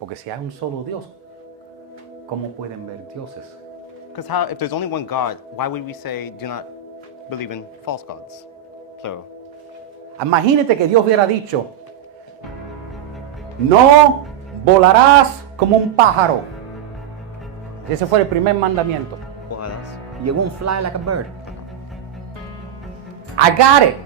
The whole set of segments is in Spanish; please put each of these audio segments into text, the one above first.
Porque si hay un solo Dios, ¿cómo pueden ver dioses? Because if there's only one God, why would we say do not believe in false gods? Plural. Imagínate que Dios hubiera dicho, no volarás como un pájaro. Ese fue el primer mandamiento. You won't fly like a bird. I got it.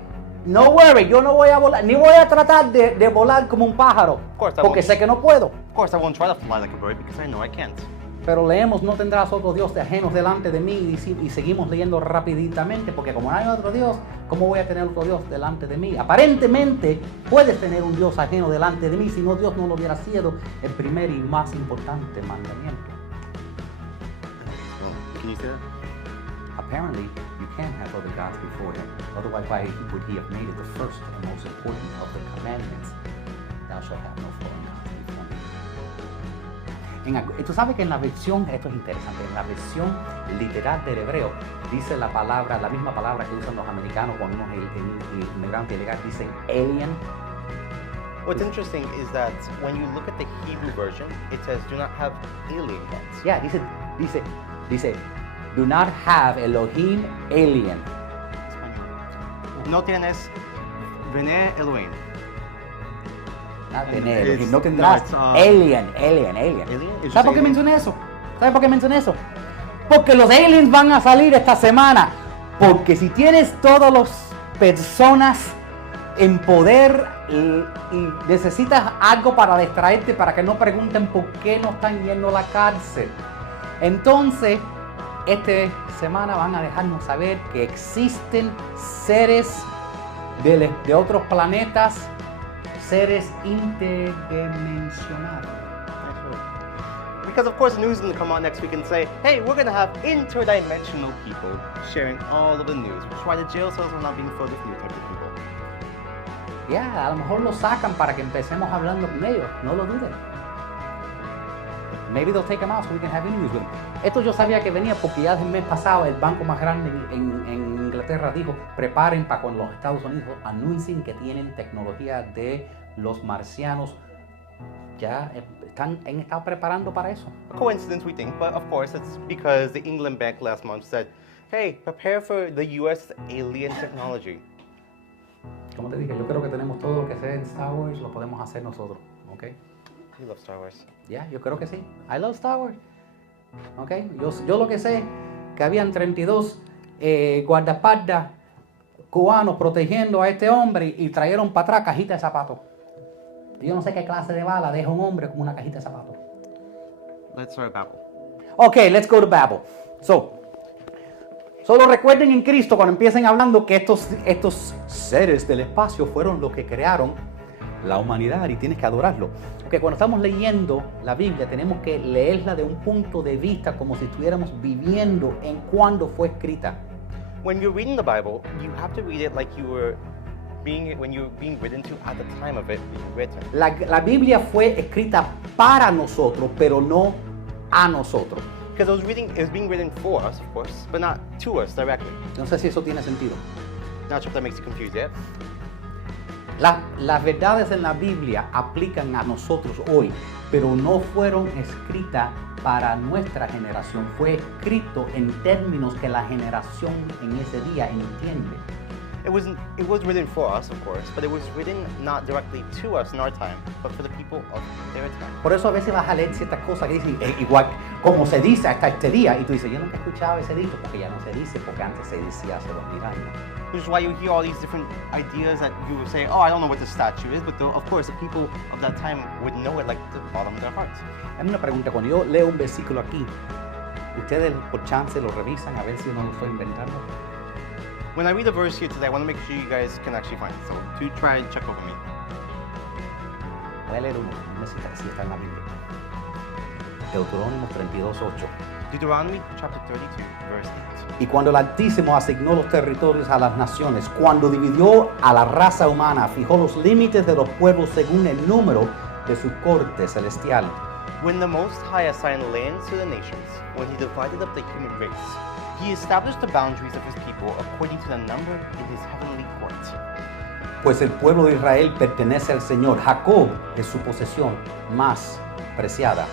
No worry, yo no voy a volar, ni voy a tratar de volar como un pájaro. course I Porque won't. sé que no puedo. Of course, I won't try to fly like a bird because I know I can't. Pero leemos, no tendrás otro Dios de ajenos delante de mí, y seguimos leyendo rapiditamente, porque como no hay otro Dios, ¿cómo voy a tener otro Dios delante de mí? Aparentemente puedes tener un Dios ajeno delante de mí, si no Dios no lo hubiera sido el primer y más importante mandamiento. Well, can you say that? Apparently, you can't have other gods before him. Otherwise, why would he have made it the first and most important of the commandments? Thou shalt have no foreign gods before me. Tú sabes que en la versión, esto es interesante, en la versión literal del hebreo, dice la palabra, la misma palabra que usan los americanos cuando uno es el inmigrante ilegal, dicen alien. What's interesting is that when you look at the Hebrew version, it says do not have alien gods. Yeah, dice, do not have Elohim alien. No tienes Bene Elohim. No tendrás alien. ¿Sabes por qué mencioné eso? Porque los aliens van a salir esta semana. Porque si tienes todas las personas en poder y necesitas algo para distraerte, para que no pregunten por qué no están yendo a la cárcel, entonces esta semana van a dejarnos saber que existen seres de otros planetas, seres interdimensionales. Because of course the news is going to come out next week and say, hey, we're going to have interdimensional people sharing all of the news, which is why the jail cells are not being filled with new types of people. A lo mejor lo sacan para que empecemos hablando con ellos, no lo duden. Maybe they'll take them out so we can have interviews with them. Esto yo sabía que venía porque ya el mes pasado el banco más grande en Inglaterra dijo, preparen para cuando los Estados Unidos anuncien que tienen tecnología de los marcianos. Ya han estado preparando para eso. A coincidence, we think, but of course it's because the England Bank last month said, hey, prepare for the US alien technology. Como te dije, yo creo que tenemos todo lo que sea en Star Wars, lo podemos hacer nosotros, ¿ok? You love Star Wars. Yo creo que sí. I love Star Wars. ¿Ok? Yo lo que sé, que habían 32 guardaespaldas cubanos protegiendo a este hombre y trajeron para atrás cajita de zapatos. Yo no sé qué clase de bala deja un hombre con una cajita de zapatos. Let's start Babel. Ok, let's go to Babel. Solo recuerden en Cristo cuando empiecen hablando que estos seres del espacio fueron los que crearon la humanidad y tienes que adorarlo. Porque cuando estamos leyendo la Biblia tenemos que leerla de un punto de vista como si estuviéramos viviendo en cuando fue escrita. When you're reading the Bible, you have to read it like you were when you were being written to at the time of it being written. La Biblia fue escrita para nosotros, pero no a nosotros. Because it was being written for us, of course, but not to us directly. No sé si eso tiene sentido. Not sure if that makes you confused yet. Las verdades en la Biblia aplican a nosotros hoy, pero no fueron escritas para nuestra generación. Fue escrito en términos que la generación en ese día entiende. It was written for us, of course, but it was written not directly to us in our time, but for the people of their time. Por eso a veces vas a leer ciertas cosas que dicen igual como se dice hasta este día, y tú dices, yo nunca he escuchado ese dicho, porque ya no se dice, porque antes se decía hace 2000 años. Which is why you hear all these different ideas that you would say, oh, I don't know what this statue is, but of course the people of that time would know it like the bottom of their hearts. Hay una pregunta, cuando yo leo un versículo aquí, ¿ustedes por chance lo revisan a ver si no lo estoy inventando? When I read a verse here today, I want to make sure you guys can actually find it, so do try and check over me. Voy a leer uno, no sé si está en la Biblia. Deuteronomio 32:8. Deuteronomy chapter 32, verse 8. Y cuando el Altísimo asignó los territorios a las naciones, cuando dividió a la raza humana, fijó los límites de los pueblos según el número de su corte celestial. When the Most High assigned lands to the nations, when he divided up the human race, he established the boundaries of his people according to the number in his heavenly court. pues el pueblo de Israel pertenece al Señor. Jacob es su posesión más preciada.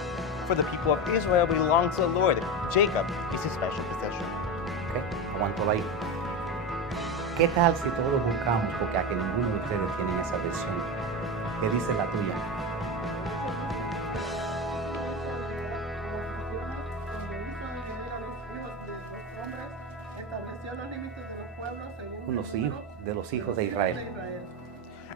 For the people of Israel belong to the Lord. Jacob is his special possession. ¿Ok? Aguántalo ahí. ¿Qué tal si todos buscamos, porque aquí ninguno de ustedes tiene esa versión? ¿Qué dice la tuya? De los hijos de Israel.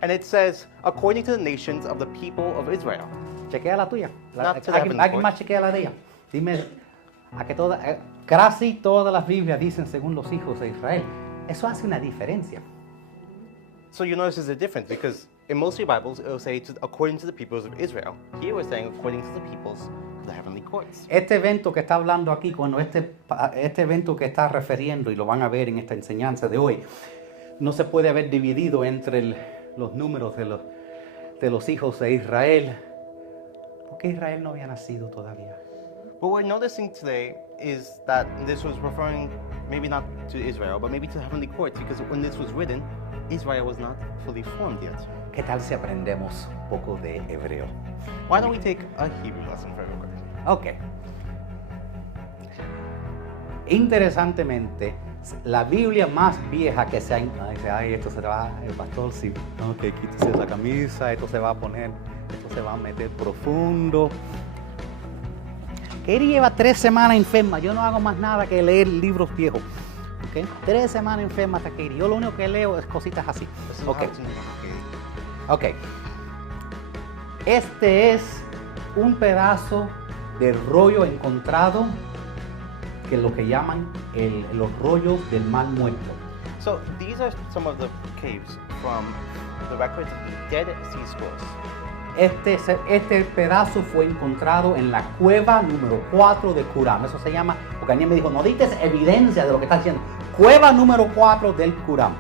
And it says, according to the nations of the people of Israel. Chequea la tuya. Not to the heavenly ¿Alguien más court. chequea la de ella? Dime, a que casi todas las Biblias dicen según los hijos de Israel. Eso hace una diferencia. So you notice there's a difference because in most of your Bibles it will say according to the peoples of Israel. Here we're saying according to the peoples of the heavenly courts. Este evento que está hablando aquí, cuando este evento que está refiriendo, y lo van a ver en esta enseñanza de hoy, no se puede haber dividido entre los números de los hijos de Israel, porque Israel no había nacido todavía. What we're noticing today is that this was referring maybe not to Israel, but maybe to the heavenly courts, because when this was written, Israel was not fully formed yet. ¿Qué tal si aprendemos un poco de hebreo? Why don't we take a Hebrew lesson for everyone? Ok. Interesantemente, la Biblia más vieja que se ha... Ay, esto se va, el pastor, sí. Ok, quítese la camisa, esto se va a poner, esto se va a meter profundo. Katie lleva 3 semanas enferma. Yo no hago más nada que leer libros viejos. ¿Okay? 3 semanas enferma hasta Katie. Yo lo único que leo es cositas así. This is Ok. how it's in the Ok. Este es un pedazo de rollo encontrado, que es lo que llaman los rollos del Mar Muerto. So these are some of the caves from the records of the Dead Sea Scrolls. Este pedazo fue encontrado en la cueva número 4 de Qumran. Eso se llama, porque alguien me dijo, no dices evidencia de lo que está diciendo. Cueva número 4 del Qumran.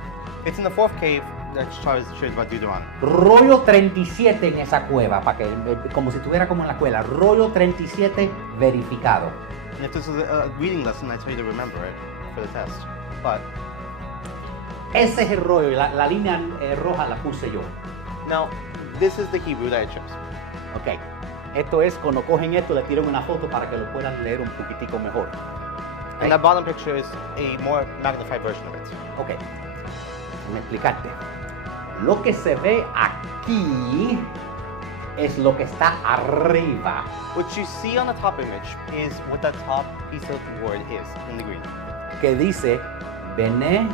It's in the 4th cave that shows about Deuteronomy. Rollo 37 en esa cueva, para que, como si estuviera como en la escuela. Rollo 37 verificado. And if this is a reading lesson, I tell you to remember it for the test. But Ese es el rollo, y la línea roja la puse yo. now, this is the Hebrew that I chose. Ok. Esto es, cuando cogen esto, le tiran una foto para que lo puedan leer un poquitico mejor. And that bottom picture is a more magnified version of it. Ok. Déjame explicarte. Lo que se ve aquí es lo que está arriba. What you see on the top image is what that top piece of word is in the green, Que dice, Bene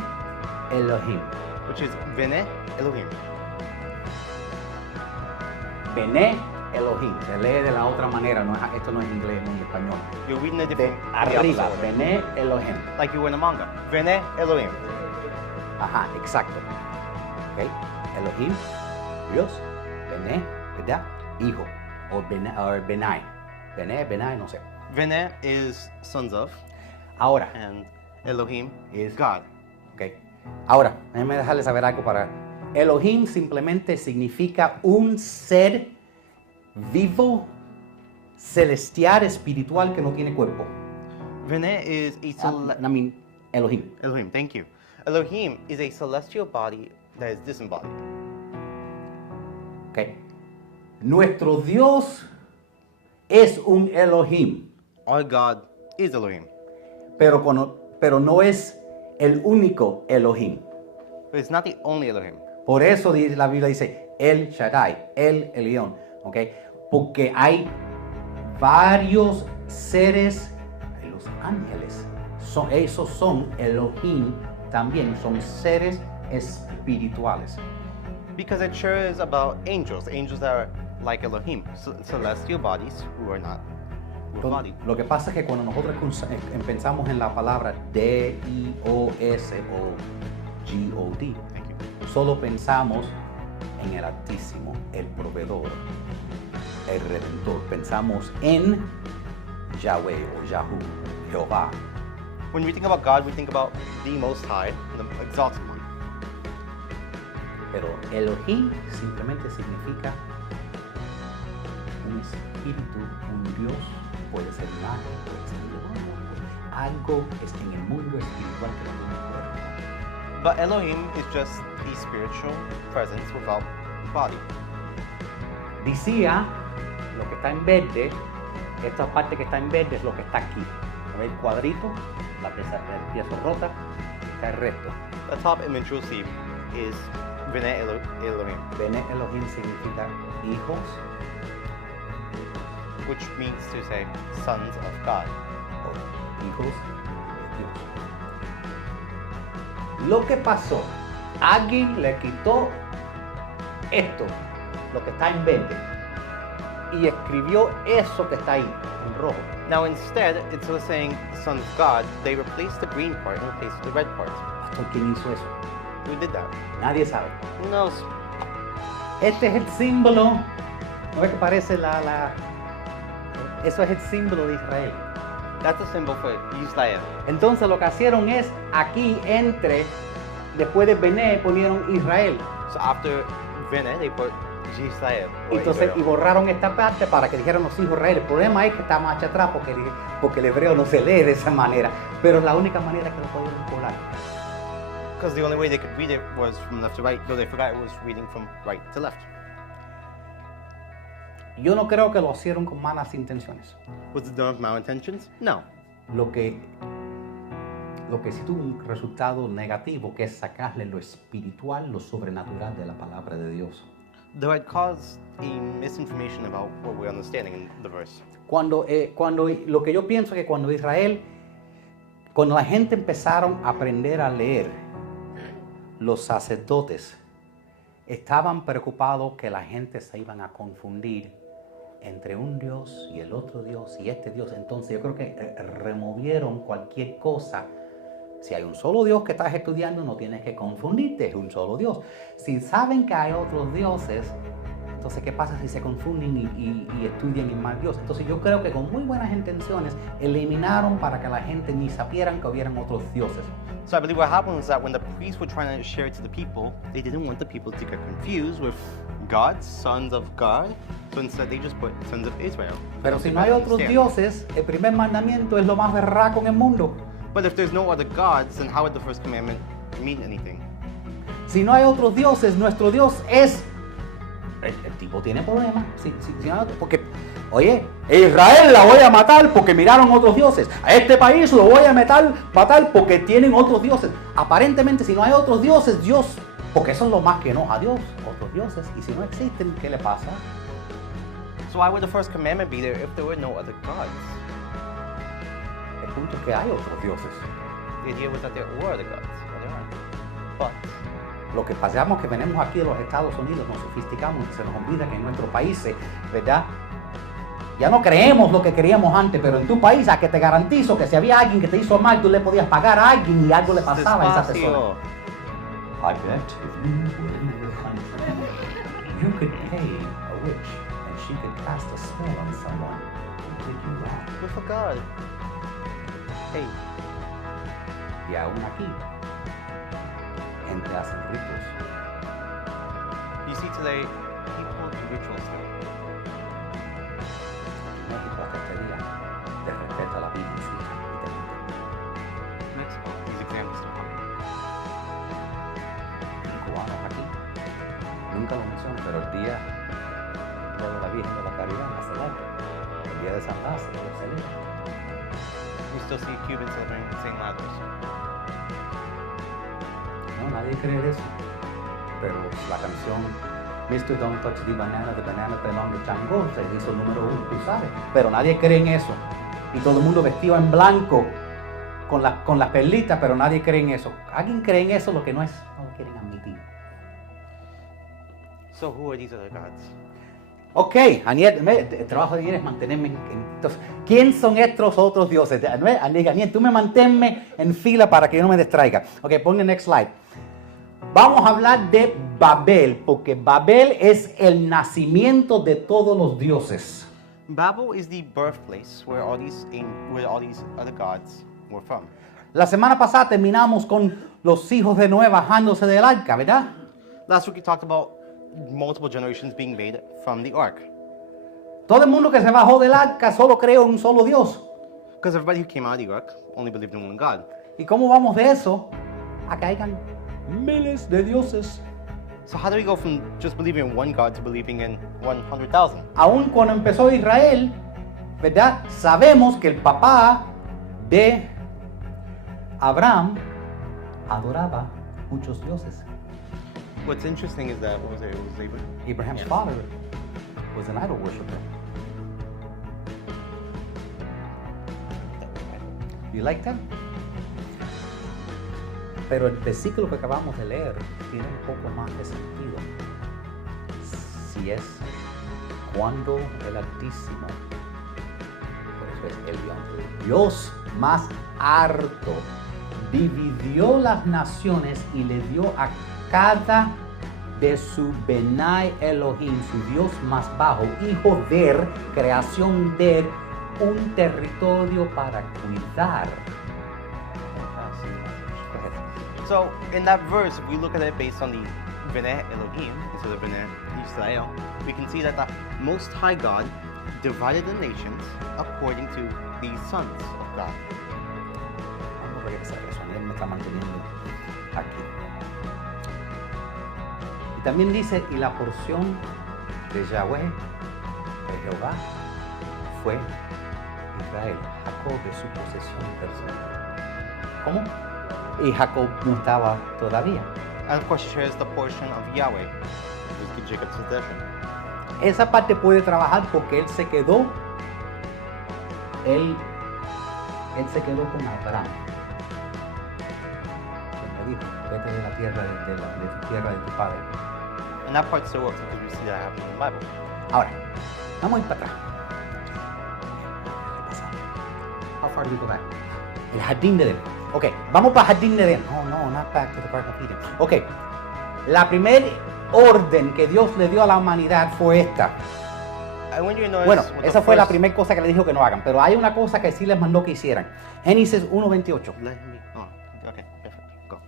Elohim. which is Vene Elohim. Bene Elohim. Se lee de la otra manera. No es, esto no es inglés, no es español. You're reading it De different. arriba. Bene Elohim. Like you were in a manga. Vene Elohim. Ajá, exacto. Ok. Elohim, Dios. Bene, ¿verdad? Hijo. O Benai. Bene, Benai, no sé. Vene is sons of, Ahora. and Elohim Is- is God. Ok. Ahora, déjenme dejarles saber algo para... Elohim simplemente significa un ser vivo, celestial, espiritual que no tiene cuerpo. Vene is a Elohim. Elohim, thank you. Elohim is a celestial body that is disembodied. Ok. Nuestro Dios es un Elohim, Our God is Elohim. pero no es el único Elohim. But it's not the only Elohim. Por eso la Biblia dice El Shaddai, El Elyon, ¿ok? Porque hay varios seres, los ángeles, esos son Elohim también, son seres espirituales. Because it sure is about angels that are like Elohim, celestial bodies who are not bodied. Lo que pasa es que cuando nosotros pensamos en la palabra D-I-O-S o G-O-D, Thank you. solo pensamos en el Altísimo, el Proveedor, el Redentor. Pensamos en Yahweh o Yahoo, Jehová. When we think about God, we think about the Most High, the Exalted One. Pero Elohim simplemente significa un espíritu, un Dios, puede ser un ángel, puede ser un demonio, algo es en el mundo espiritual que no tiene cuerpo. But Elohim is just a spiritual presence without body. Decía, lo que está en verde, esta parte que está en verde es lo que está aquí. ¿Ve el cuadrito? La pieza rota, está el resto. The top image you'll see is Bnei Elohim, Bene Elohim significa hijos, which means to say sons of God. o hijos de Dios. Lo que pasó, alguien le quitó esto, lo que está en verde, y escribió eso que está ahí, en rojo. Now instead, instead of saying son of God, they replaced the green part and replaced the red part. Pastor, ¿quién hizo eso? Who did that? Nadie sabe. Who knows? Este es el símbolo, ¿no ves que parece eso es el símbolo de Israel? That's a symbol for Israel. Entonces lo que hicieron es, aquí después de Bené, ponieron Israel. So after Bnei, they put Israel. Or Entonces, y Israel. borraron esta parte para que dijeran los hijos de Israel. El problema es que está más hacia atrás porque el hebreo no se lee de esa manera. Pero es la única manera que lo pudieron colar. Because the only way they could read it was from left to right, though they forgot it was reading from right to left. Yo no creo que lo hicieron con malas intenciones. Was it done with malintentions? No. Lo que sí tuvo un resultado negativo, que es sacarle lo espiritual, lo sobrenatural de la palabra de Dios. Though it caused a misinformation about what we're understanding in the verse. Cuando lo que yo pienso es que cuando la gente empezaron a aprender a leer, los sacerdotes estaban preocupados que la gente se iban a confundir entre un Dios y el otro Dios y este Dios. Entonces yo creo que removieron cualquier cosa. Si hay un solo Dios que estás estudiando, no tienes que confundirte, es un solo Dios. Si saben que hay otros dioses, entonces ¿qué pasa si se confunden y estudian el mal Dios? Entonces yo creo que con muy buenas intenciones eliminaron para que la gente ni supieran que hubieran otros dioses. So I believe what happened was that when the priests were trying to share it to the people, they didn't want the people to get confused with God, sons of God. So instead they just put sons of Israel. Pero si no hay otros dioses, el primer mandamiento es lo más berraco en el mundo. But if there's no other gods, then how would the first commandment mean anything? Si no hay otros dioses, nuestro Dios es... El tipo tiene problemas. Si no hay otro- porque, oye, a Israel la voy a matar porque miraron otros dioses. A este país lo voy a matar porque tienen otros dioses. Aparentemente, si no hay otros dioses, Dios... Porque eso es lo más que enoja a Dios, otros dioses. Y si no existen, ¿qué le pasa? So why would the first commandment be there if there were no other gods? El punto es que hay otros dioses. The idea was that there were other gods. Well, there aren't. But Lo que pasamos es que venimos aquí de los Estados Unidos, nos sofisticamos y se nos olvida que en nuestros países, ¿verdad? Ya no creemos lo que creíamos antes, pero en tu país, a que te garantizo que si había alguien que te hizo mal, tú le podías pagar a alguien y algo le pasaba a esa persona. Despacio. I bet if you were in your country, you could pay a witch and she could cast a spell on someone and take you wrong. With a god. Hey, Y aún aquí, gente hace ritos. you see today, people do rituals now. En México hasta este día te respeta la Biblia, sí, y te mete. Mexico, these examples still happen. Cubanos aquí, nunca lo menciono, pero el día de la Virgen de la Caridad, la celebra. El día de San Lázaro, lo celebra. We still see Cubans celebrating St. Lazarus. No, nadie cree en eso. Pero la canción Mr. Don't Touch the Banana Pelón de Chango se hizo el número 1, tú sabes. Pero nadie cree en eso. Y todo el mundo vestido en blanco con las perlitas, pero nadie cree en eso. ¿Alguien cree en eso? Lo que no es, no lo quieren admitir. So who are these other gods? Ok, Aniel, el trabajo de Aniel es mantenerme entonces, ¿quién son estos otros dioses? Aniel, tú me manténme en fila para que yo no me distraiga. Ok, pon el next slide. Vamos a hablar de Babel, porque Babel es el nacimiento de todos los dioses. Babel is the birthplace where all these other gods were from. La semana pasada terminamos con los hijos de Noé bajándose del arca, ¿verdad? Last week we talked about multiple generations being made from the ark. Todo el mundo que se bajó del arca solo creó en un solo Dios. Because everybody who came out of the ark only believed in one God. ¿Y cómo vamos de eso a que hayan miles de dioses. So how do we go from just believing in one God to believing in 100,000? Aún cuando empezó Israel, ¿verdad? Sabemos que el papá de Abraham adoraba muchos dioses. What's interesting is that, what was it? It was Abraham. Abraham's Yes. father was an idol worshiper. You like that? Pero el versículo que acabamos de leer tiene un poco más de sentido. Si es cuando el Altísimo, por eso es el Dios más harto, dividió las naciones y le dio a cada de su Benai Elohim, su Dios más bajo, hijo de creación de un territorio para cuidar. So in that verse, if we look at it based on the Bnei Elohim, instead of Bnei Israel, we can see that the Most High God divided the nations according to the sons of God. Vamos a regresar a eso, él me está manteniendo aquí. Y también dice, y la porción de Yahweh, de Jehová, fue Israel, Jacob de su posesión personal. ¿Cómo? Y Jacob no estaba todavía. And of course, here is the portion of Yahweh, which is Jacob's possession. Esa parte puede trabajar porque él se quedó con Abraham. Quien le dijo, vete de la tierra de tu tierra de tu padre. And that part still works because we see that happening in the Bible. Ahora, vamos a ir para atrás. How far do we go back? El jardín de Edén. Ok, vamos para el jardín de Edén. No, not back to the Garden of Eden. Ok, la primera orden que Dios le dio a la humanidad fue esta. And when you notice, Bueno, what the esa fue la first- primera cosa que le dijo que no hagan, pero hay una cosa que sí les mandó que hicieran. Génesis 1:28. Let me. Oh, okay, perfect. Go.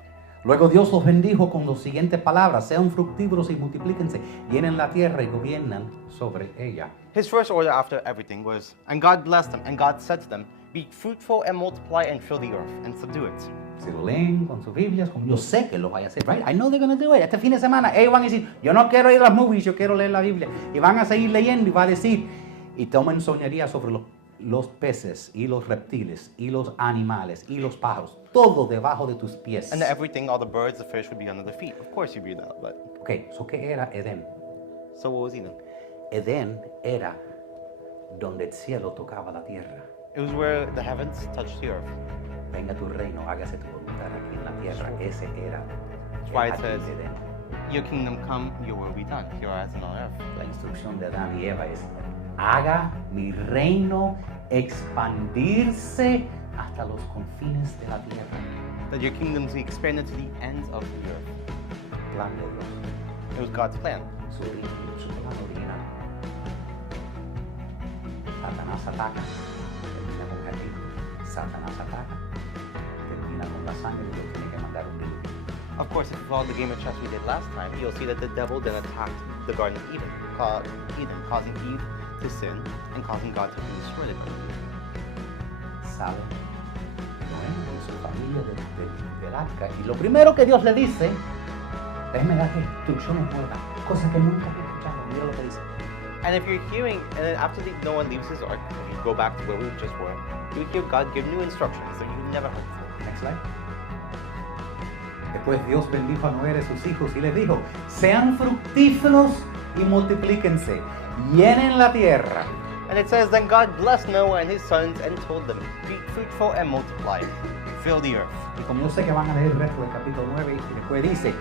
Luego Dios los bendijo con las siguientes palabras: sean fructíferos y multiplíquense, llenen la tierra y gobiernan sobre ella. His first order after everything was, and God blessed them, and God said to them, be fruitful and multiply and fill the earth and subdue it. Si lo leen con sus Biblias, como yo sé que lo vaya a hacer, right? I know they're going to do it. Este fin de semana ellos van a decir, yo no quiero ir a las movies, yo quiero leer la Biblia. Y van a seguir leyendo y va a decir, y tomen soñería sobre los peces y los reptiles y los animales y los pájaros, todo debajo de tus pies. And everything, all the birds, the fish would be under their feet. Of course you read that, but Ok, so ¿qué era Edén? so what was Eden? Edén era donde el cielo tocaba la tierra. It was where the heavens touched the earth. Venga tu reino, hágase tu voluntad aquí en la tierra. Ese era That's why it el says, jardín de Edén. your kingdom come, your will be done, here as on earth. La instrucción de Adán y Eva es, haga mi reino expandirse hasta los confines de la tierra. That your kingdom be expanded to the ends of the earth. Plan de Dios, It was God's plan. su plan original. Satanás ataca, termina con jardín. Satanás ataca, termina con la sangre y lo tiene que mandar un diluvio. Of course, if you followed the game of chess we did last time, you'll see that the devil then attacked the Garden of Eden, causing Eve to sin and causing God to destroy the Garden of Eden. Sale Noé y su familia del arca. Y lo primero que Dios le dice, déjeme darte instrucciones nuevas, cosas que nunca he escuchado. Mira lo que dice. And if you're hearing, and then after Noah leaves his ark, if you go back to where we just were, you hear God give new instructions that you've never heard before. Next slide. Después Dios bendijo a Noé y sus hijos y les dijo, sean fructíferos y multiplíquense, llenen la tierra. And it says, then God blessed Noah and his sons and told them, be fruitful and multiply, fill the earth. Y como yo sé que van a leer el resto del capítulo 9, y después dice,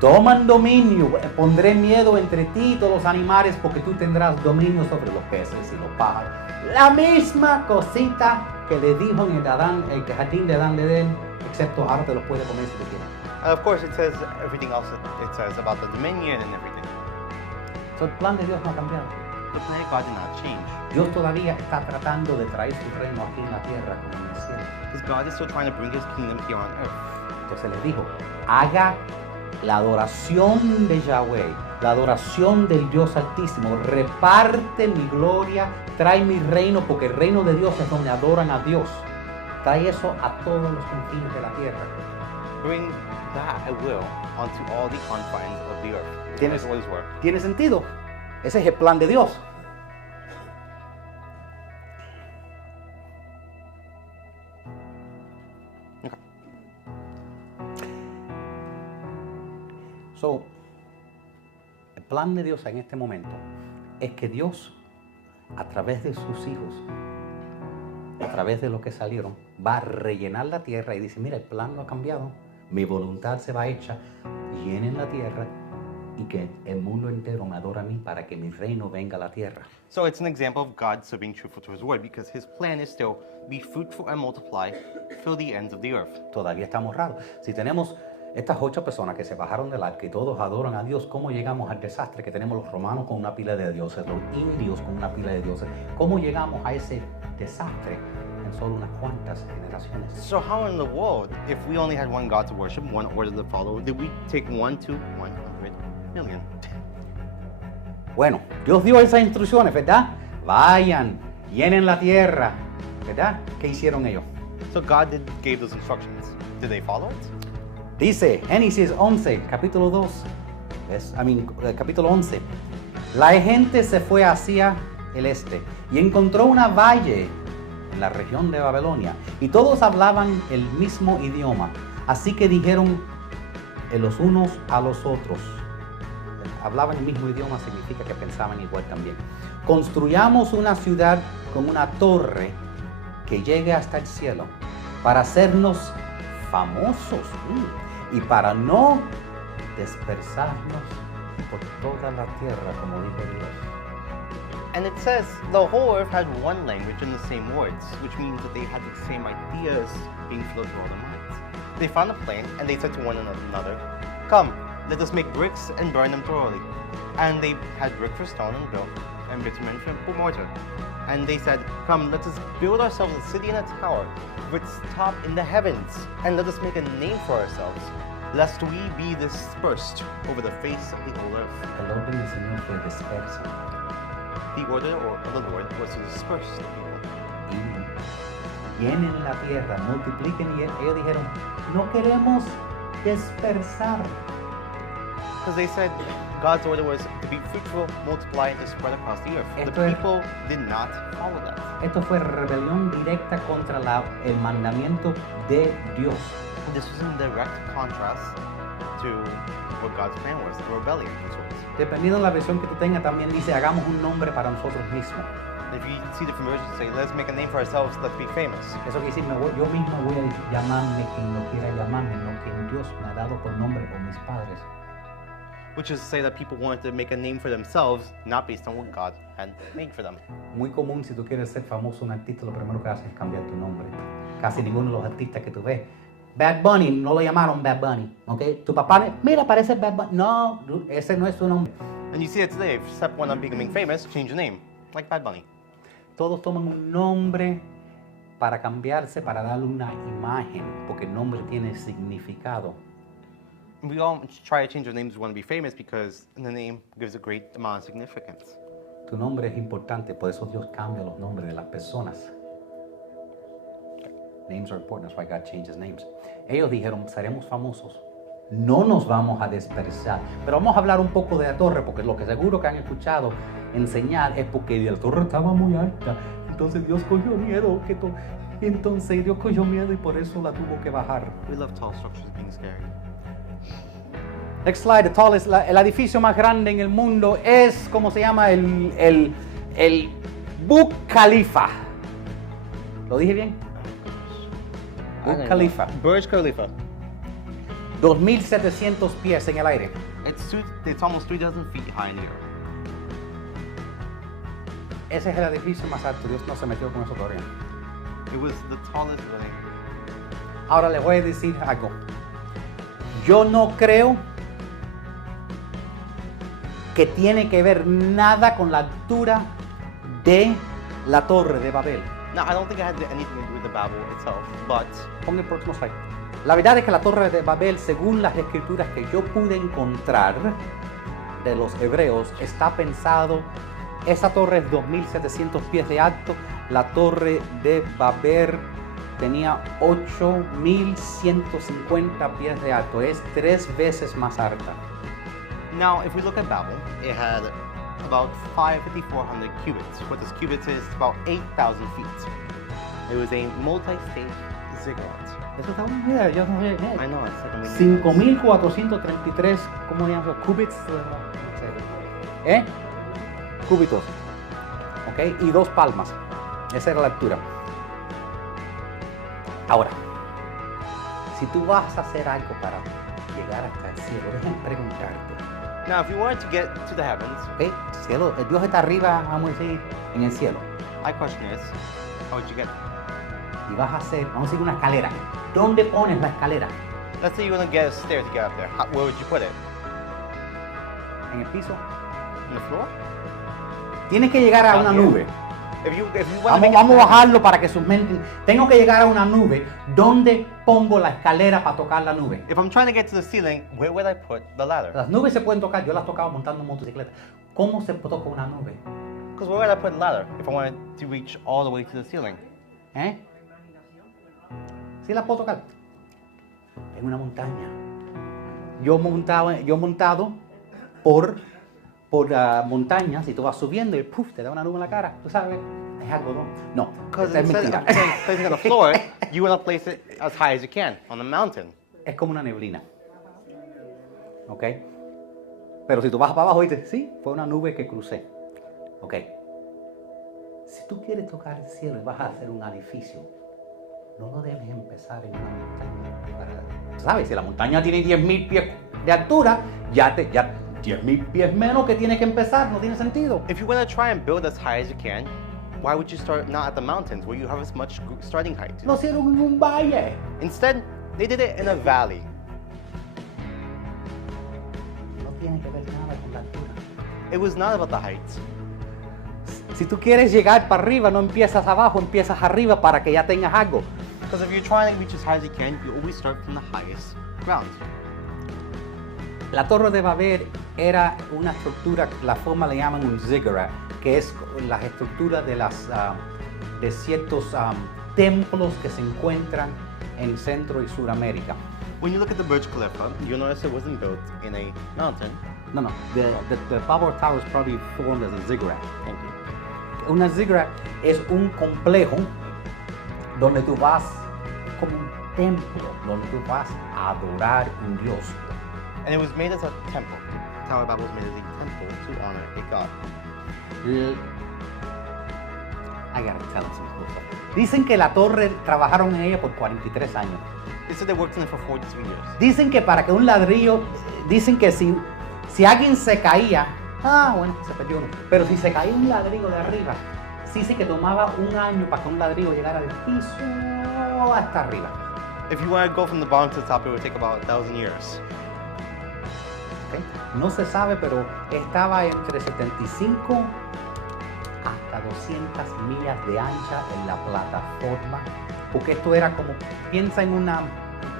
toman dominio, pondré miedo entre ti y todos los animales, porque tú tendrás dominio sobre los peces y los pájaros. La misma cosita que le dijo en el jardín de Adán de Edén, excepto ahora te los puede comer si tú quieres. And of course, it says everything else it says about the dominion and everything. So, el plan de Dios no ha cambiado. The plan of God did not change. Dios todavía está tratando de traer su reino aquí en la tierra como en el cielo. Because God is still trying to bring his kingdom here on earth. Entonces les dijo, haga la adoración de Yahweh, la adoración del Dios Altísimo, reparte mi gloria, trae mi reino, porque el reino de Dios es donde adoran a Dios. Trae eso a todos los confines de la tierra. Bring that at will onto all the confines of the earth. Tienes- That's what his work. ¿Tiene sentido? Ese es el plan de Dios. Okay. So, el plan de Dios en este momento es que Dios, a través de sus hijos, a través de lo que salieron, va a rellenar la tierra y dice, mira, el plan no ha cambiado, mi voluntad se va hecha, llenen la tierra y que el mundo entero me adore a mí para que mi reino venga a la tierra. So it's an example of God still being truthful to his word because his plan is still be fruitful and multiply, fill the ends of the earth. Todavía estamos raros. Si tenemos estas 8 personas que se bajaron del arca y todos adoran a Dios, ¿cómo llegamos al desastre que tenemos los romanos con una pila de dioses, los indios con una pila de dioses? ¿Cómo llegamos a ese desastre en solo unas cuantas generaciones? So how in the world, if we only had one God to worship, one order to follow, did we take 1 to 100 million? Bueno, Dios dio esas instrucciones, ¿verdad? Vayan, llenen la tierra, ¿verdad? ¿Qué hicieron ellos? So God gave those instructions. Did they follow it? Dice Génesis 11, capítulo 2, capítulo 11. La gente se fue hacia el este y encontró una valle en la región de Babilonia y todos hablaban el mismo idioma. Así que dijeron los unos a los otros. Hablaban el mismo idioma significa que pensaban igual también. Construyamos una ciudad con una torre que llegue hasta el cielo para hacernos famosos y para no dispersarnos por toda la tierra, como dijo Dios. And it says the whole earth had one language and the same words, which means that they had the same ideas being flowed through all their minds. They found a plain and they said to one another, "Come, let us make bricks and burn them thoroughly." And they had brick for stone and built, and bitumen for mortar. And they said, "Come, let us build ourselves a city and a tower, with its top in the heavens, and let us make a name for ourselves, lest we be dispersed over the face of the whole earth." El orden del Señor fue disperso. The order of the Lord was to disperse the people. Y llenen la tierra, multipliquen, y ellos dijeron, no queremos dispersar. Because they said God's order was to be fruitful, multiply, and to spread across the earth. Esto The es- people did not follow that. Esto fue rebelión directa contra el mandamiento de Dios. This was in direct contrast to what God's plan was, the rebellion of sorts. Dependiendo de la versión que tú tengas, también dice, hagamos un nombre para nosotros mismos. If you see the versions say, let's make a name for ourselves, let's be famous. Eso quiere decir, yo mismo voy a llamarme quien no quiera llamarme, no quien Dios me ha dado por nombre o mis padres. Which is to say that people wanted to make a name for themselves, not based on what God had made for them. Muy común, si tú quieres ser famoso, un artista, lo primero que haces es cambiar tu nombre. Casi ninguno de los artistas que tú ves. Bad Bunny, no lo llamaron Bad Bunny, ¿ok? Tu papá, mira, parece Bad Bunny. No, ese no es su nombre. And you see it today, if step one on becoming famous, change the name, like Bad Bunny. Todos toman un nombre para cambiarse, para darle una imagen, porque el nombre tiene significado. We all try to change our names, we want to be famous because the name gives a great amount of significance. Tu nombre es importante, por eso Dios cambia los nombres de las personas. Names are important, that's why God changes names. Ellos dijeron, seremos famosos, no nos vamos a dispersar. Pero vamos a hablar un poco de la torre, porque lo que seguro que han escuchado enseñar es porque la torre estaba muy alta. Entonces Dios cogió miedo, entonces Dios cogió miedo y por eso la tuvo que bajar. We love tall structures being scary. Next slide, el edificio más grande en el mundo es, ¿cómo se llama? El Burj Khalifa. ¿Lo dije bien? Burj Khalifa. Burj Khalifa. 2.700 pies en el aire. It's almost 3,000 feet high in the air. Ese es el edificio más alto. Dios no se metió con eso todavía. It was the tallest building. Ahora les voy a decir algo. Yo no creo que tiene que ver nada con la altura de la Torre de Babel. No, I don't think it had anything to do with the Babel itself, but Pon el próximo slide. La verdad es que la Torre de Babel, según las escrituras que yo pude encontrar de los hebreos, está pensado, esa torre es 2.700 pies de alto, la Torre de Babel tenía 8.150 pies de alto. Es 3 veces más alta. Now, if we look at Babel, it had about 5,400 cubits. What this cubits is about 8,000 feet. It was a multi-stage ziggurat. Eso está bueno, mira, yo no sé. I know, it's like a million. 5.433, ¿cómo se llama? Cúbitos. Cúbitos. ¿Ok? Y 2 palmas. Esa era la altura. Ahora, si tú vas a hacer algo para llegar hasta el cielo, déjame preguntarte. Now, if you wanted to get to the heavens, ¿Ok? Cielo, el Dios está arriba, vamos a decir, en el cielo. my question is, how would you get? Y vas a hacer, vamos a decir, una escalera. ¿Dónde pones la escalera? Let's say you want to get a stair to get up there. Where would you put it? En el piso. On the floor? Tienes que llegar a Down una here. nube. If you want to Vamos a bajarlo para que sus mentes. Tengo que llegar a una nube. ¿Dónde pongo la escalera para tocar la nube? If I'm trying to get to the ceiling, where would I put the ladder? Las nubes se pueden tocar. Yo las tocaba montando motocicleta. ¿Cómo se toca una nube? Because where would I put the ladder if I wanted to reach all the way to the ceiling? ¿Eh? ¿Sí la puedo tocar? En una montaña. Yo montado por montañas y tú vas subiendo y ¡puf! Te da una nube en la cara. ¿Tú sabes? Es algodón. No, Because es instead mentira. of placing it on the floor, you want to place it as high as you can on the mountain. Es como una neblina. ¿Ok? Pero si tú vas para abajo y dices, sí, fue una nube que crucé. ¿Ok? Si tú quieres tocar el cielo y vas a hacer un edificio, no lo debes empezar en una montaña. ¿Sabes? Si la montaña tiene 10.000 pies de altura, ya 10.000 pies menos que tienes que empezar, no tiene sentido. If you want to try and build as high as you can, why would you start not at the mountains where you have as much starting height? Lo hicieron en un valle. Instead, they did it in a valley. No tiene que ver nada con la altura. It was not about the heights. Si tú quieres llegar para arriba, no empiezas abajo, empiezas arriba para que ya tengas algo. Because if you're trying to reach as high as you can, you always start from the highest ground. La Torre de Babel era una estructura, la forma le llaman un ziggurat, que es las estructuras de ciertos templos que se encuentran en Centro y Suramérica. When you look at the Burj Khalifa, you'll notice it wasn't built in a mountain. No, the Babel Tower is probably formed as a ziggurat. Thank you. Una ziggurat es un complejo donde tú vas, como un templo, donde tú vas a adorar un Dios. And it was made as a temple. Tower of Babel was made as a temple to honor a god. I gotta tell them some cosas. Dicen que la torre trabajaron en ella por 43 años. They said they worked on it for 42 years. Dicen que para que un ladrillo, dicen que si alguien se caía, bueno, se perdió uno. Pero si se caía un ladrillo de arriba, sí que tomaba un año para que un ladrillo llegara del piso hasta arriba. If you want to go from the bottom to the top, it would take about 1,000 years. ¿Ok? No se sabe, pero estaba entre 75 hasta 200 millas de ancha en la plataforma, porque esto era como, piensa en una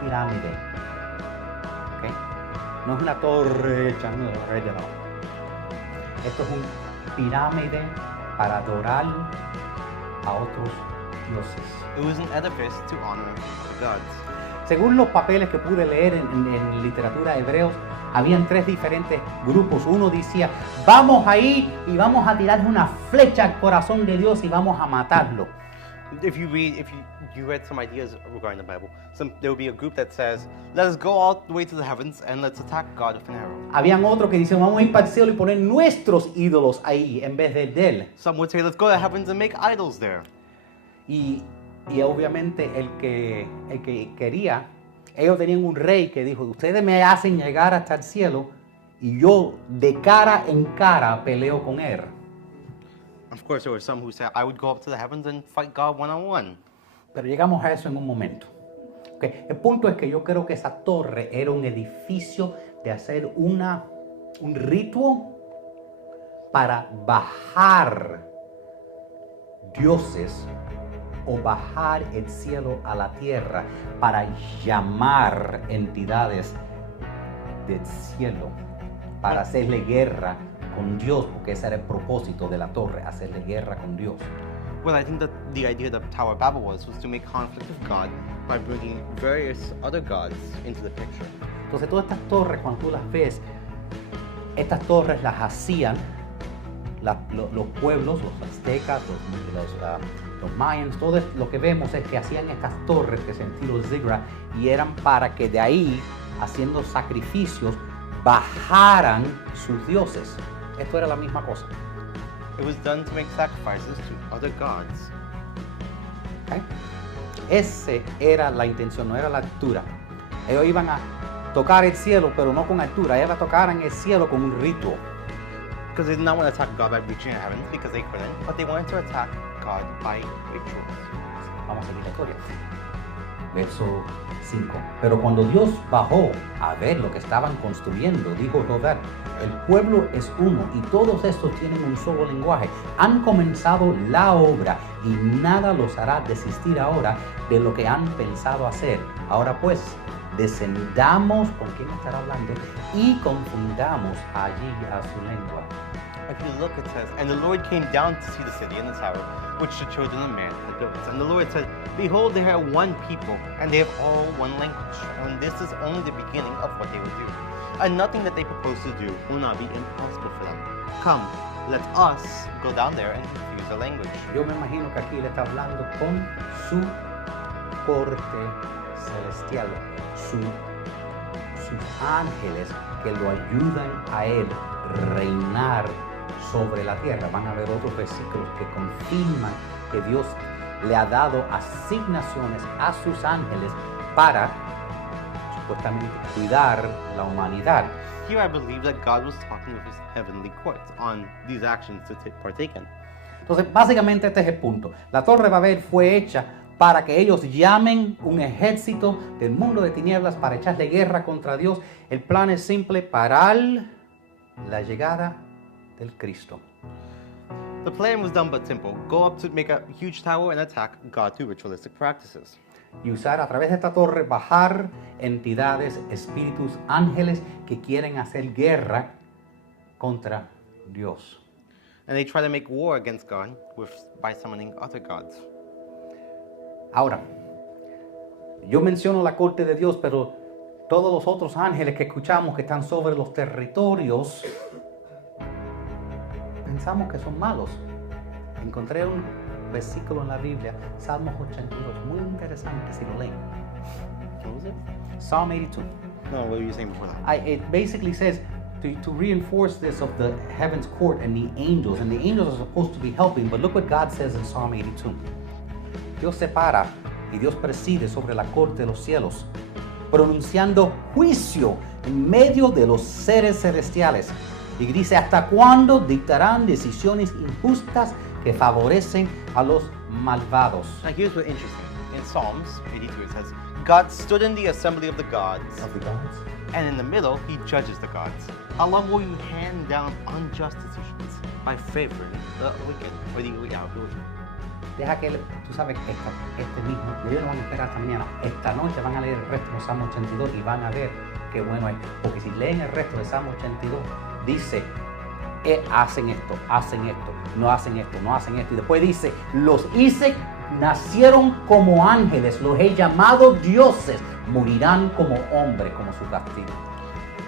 pirámide. ¿Ok? No es una torre hecha, no. Esto es un pirámide para adorar a otros dioses. It was an edifice to honor the gods. Según los papeles que pude leer en literatura hebreos, habían 3 diferentes grupos. Uno decía, vamos ahí y vamos a tirarle una flecha al corazón de Dios y vamos a matarlo. If you read some ideas regarding the Bible, there would be a group that says, let us go all the way to the heavens and let's attack God with an arrow. Habían otros que decían, vamos a ir para el cielo y poner nuestros ídolos ahí en vez de él. Some would say, let's go to the heavens and make idols there. Y obviamente el que quería, ellos tenían un rey que dijo, ustedes me hacen llegar hasta el cielo y yo de cara en cara peleo con él. Of course, there were some who said, I would go up to the heavens and fight God one-on-one. Pero llegamos a eso en un momento. Okay. El punto es que yo creo que esa torre era un edificio de hacer un ritual para bajar dioses o bajar el cielo a la tierra para llamar entidades del cielo para hacerle guerra con Dios, porque ese era el propósito de la torre, hacerle guerra con Dios. Well, I think that the idea of the Tower of Babel was to make conflict with God by bringing various other gods into the picture. Entonces todas estas torres, cuando tú las ves, estas torres las hacían los pueblos, los aztecas, los mayans, todo lo que vemos es que hacían estas torres de sentido zigzag y eran para que de ahí, haciendo sacrificios, bajaran sus dioses. Esto era la misma cosa. It was done to make sacrifices to other gods. ¿Okay? Esa era la intención, no era la altura. Ellos iban a tocar el cielo, pero no con altura. Ellos tocaran el cielo con un ritual. Because they did not want to attack God by reaching the heavens, because they couldn't, but they wanted to attack God by rituals. Vamos a seguir la historia. Verso 5. Pero cuando Dios bajó a ver lo que estaban construyendo, dijo Jehová: el pueblo es uno y todos estos tienen un solo lenguaje. Han comenzado la obra y nada los hará desistir ahora de lo que han pensado hacer. Ahora pues, descendamos, ¿con quién estará hablando? Y confundamos allí a su lengua. If you look, it says, and the Lord came down to see the city and the tower, which the children of man had built. And the Lord said, behold, they are one people, and they have all one language. And this is only the beginning of what they will do. And nothing that they propose to do will not be impossible for them. Come, let us go down there and confuse their language. Yo me imagino que aquí le está hablando con su corte celestial, sus ángeles que lo ayudan a él reinar sobre la tierra. Van a ver otros versículos que confirman que Dios le ha dado asignaciones a sus ángeles para supuestamente cuidar la humanidad. Here I believe that God was talking with his heavenly court on these actions to partake in. Entonces, básicamente este es el punto. La Torre de Babel fue hecha para que ellos llamen un ejército del mundo de tinieblas para echarle guerra contra Dios. El plan es simple: parar la llegada del Cristo. The plan was done but simple. Go up to make a huge tower and attack God through ritualistic practices. Y usar a través de esta torre, bajar entidades, espíritus, ángeles que quieren hacer guerra contra Dios. And they try to make war against God by summoning other gods. Ahora, yo menciono la corte de Dios, pero todos los otros ángeles que escuchamos que están sobre los territorios, pensamos que son malos. Encontré un versículo en la Biblia, Salmos 82, muy interesante si lo leen. What was it? Psalm 82. No, what were you saying before that? It basically says to reinforce this of the heaven's court and the angels are supposed to be helping, but look what God says in Psalm 82. Dios se para y Dios preside sobre la corte de los cielos, pronunciando juicio en medio de los seres celestiales. Y dice: ¿hasta cuándo dictarán decisiones injustas que favorecen a los malvados? Now here's what's interesting. In Psalms 82 it says, God stood in the assembly of the gods, and in the middle he judges the gods. How long will you hand down unjust decisions by favoring the wicked? Or the wicked? Deja que tú sabes que este mismo, ellos no van a esperar hasta mañana. Esta noche van a leer el resto de Salmo 82 y van a ver qué bueno es. Porque si leen el resto de Salmo 82, dice: hacen esto, no hacen esto, no hacen esto. Y después dice: los hice, nacieron como ángeles, los he llamado dioses, morirán como hombres, como su castigo.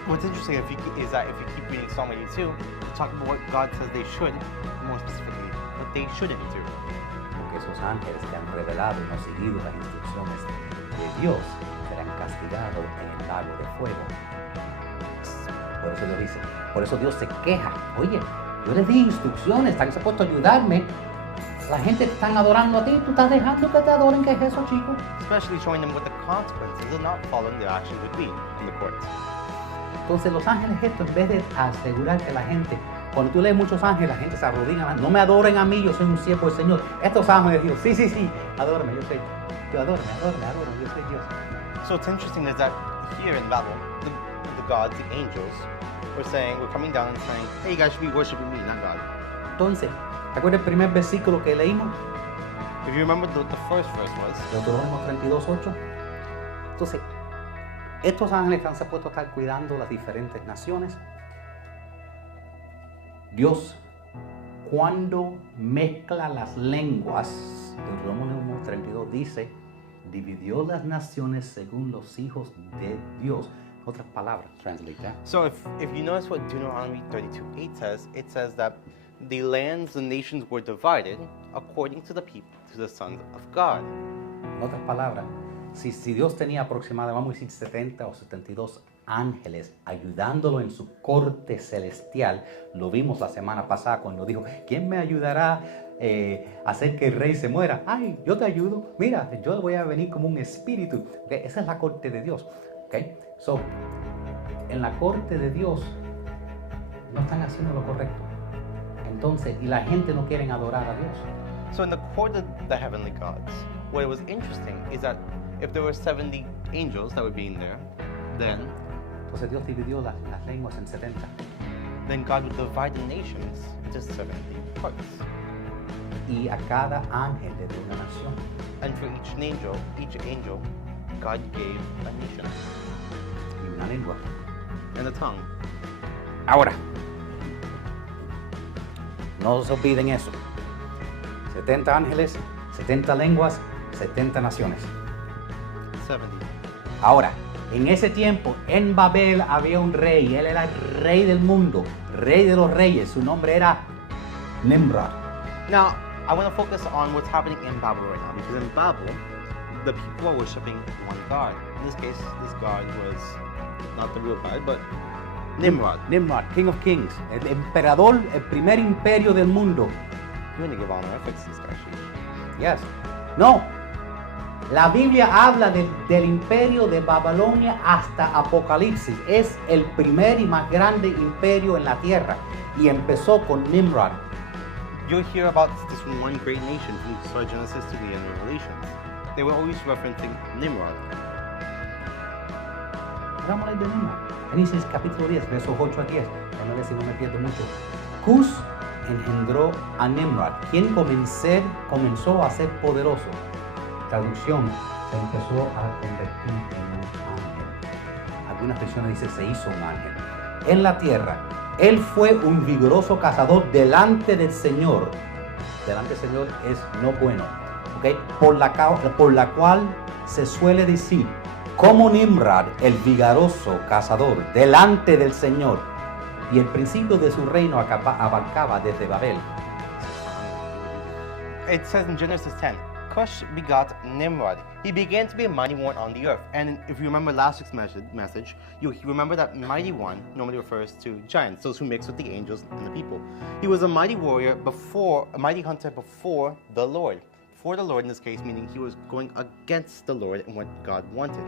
What's interesting is that if you keep reading Psalm 82, talking about what God says they should, more specifically, what they shouldn't do. Porque esos ángeles que han revelado y no seguido las instrucciones de Dios serán castigados en el lago de fuego. Por eso Dios dice, por eso Dios se queja: oye, yo les di instrucciones, están supuestos a ayudarme. La gente te están adorando a ti, tú estás dejando que te adoren. ¿Qué es eso, chicos? Especially showing them what the consequences of not following their actions would be in the courts. Entonces los ángeles, esto en vez de asegurar que la gente, cuando tú lees muchos ángeles, la gente se arrodilla: no me adoren a mí, yo soy un siervo del Señor. Estos ángeles de Dios: sí, adórame, adórame, yo soy Dios. So what's interesting is that here in Babel, the gods, the angels, we're coming down and saying, hey, you guys should be worshiping me, not God. Entonces, ¿te acuerdas el primer versículo que leímos? If you remember, the first verse was, Deuteronomio 32:8. Entonces, estos ángeles que han supuesto a estar cuidando las diferentes naciones, Dios, cuando mezcla las lenguas, Deuteronomio 32 dice, dividió las naciones según los hijos de Dios. Otras palabras, translate that. So if you notice what Deuteronomy 32:8 says, it says that the lands, the nations were divided according to the people, to the sons of God. En otras palabras, si Dios tenía aproximadamente, vamos a decir, 70 o 72 ángeles ayudándolo en su corte celestial, lo vimos la semana pasada cuando dijo, ¿quién me ayudará a hacer que el rey se muera? Ay, yo te ayudo, mira, yo voy a venir como un espíritu. ¿Okay? Esa es la corte de Dios. ¿Okay? So, en la corte de Dios no están haciendo lo correcto. Entonces, y la gente no quiere adorar a Dios. So in the court of the heavenly gods, what was interesting is that if there were 70 angels that were being there, then Entonces Dios dividió las lenguas en 70. God would divide the nations into 70 parts. Y a cada ángel le dio una nación. And for each angel, God gave a nation Y una lengua. and a tongue. Ahora, no se olviden eso. 70 ángeles, 70 lenguas, 70 naciones. 70. Ahora, en ese tiempo, en Babel había un rey. Él era el rey del mundo, rey de los reyes. Su nombre era Nimrod. Now, I want to focus on what's happening in Babel right now, because in Babel, the people are worshiping one God. In this case, this God was not the real God, but Nimrod. Nimrod, King of Kings, el emperador, el primer imperio del mundo. You want to give honor, I fixed this guy sheet. Yes. No. La Biblia habla del imperio de Babilonia hasta Apocalipsis. Es el primer y más grande imperio en la tierra. Y empezó con Nimrod. You'll hear about this one great nation from Genesis to the end of Revelations. They were always referencing Nimrod. Vamos a leer de Nimrod. Génesis capítulo 10, versos 8 a 10. Déjame ver si no me pierdo mucho. Cus engendró a Nimrod, quien comenzó a ser poderoso. Traducción, se empezó a convertir en un ángel. Algunas versiones dicen se hizo un ángel. En la tierra, él fue un vigoroso cazador delante del Señor. Delante del Señor es no bueno. ¿Okay? Por la cual se suele decir, como Nimrod, el vigoroso cazador delante del Señor. Y el principio de su reino abarcaba desde Babel. It says in Genesis 10, Cush begot Nimrod. He began to be a mighty one on the earth. And if you remember last week's message, you remember that mighty one normally refers to giants, those who mix with the angels and the people. He was a mighty warrior a mighty hunter before the Lord. For the Lord in this case, meaning he was going against the Lord and what God wanted.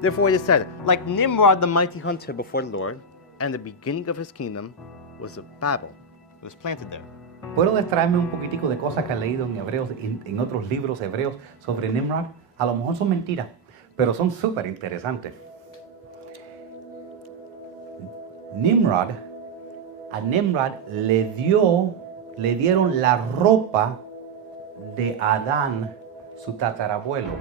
Therefore it is said, like Nimrod the mighty hunter before the Lord, and the beginning of his kingdom was of Babel. It was planted there. ¿Puedo distraerme un poquitico de cosas que he leído en hebreos, en otros libros hebreos sobre Nimrod? A lo mejor son mentiras, pero son súper interesantes. A Nimrod le dieron la ropa de Adán, su tatarabuelo.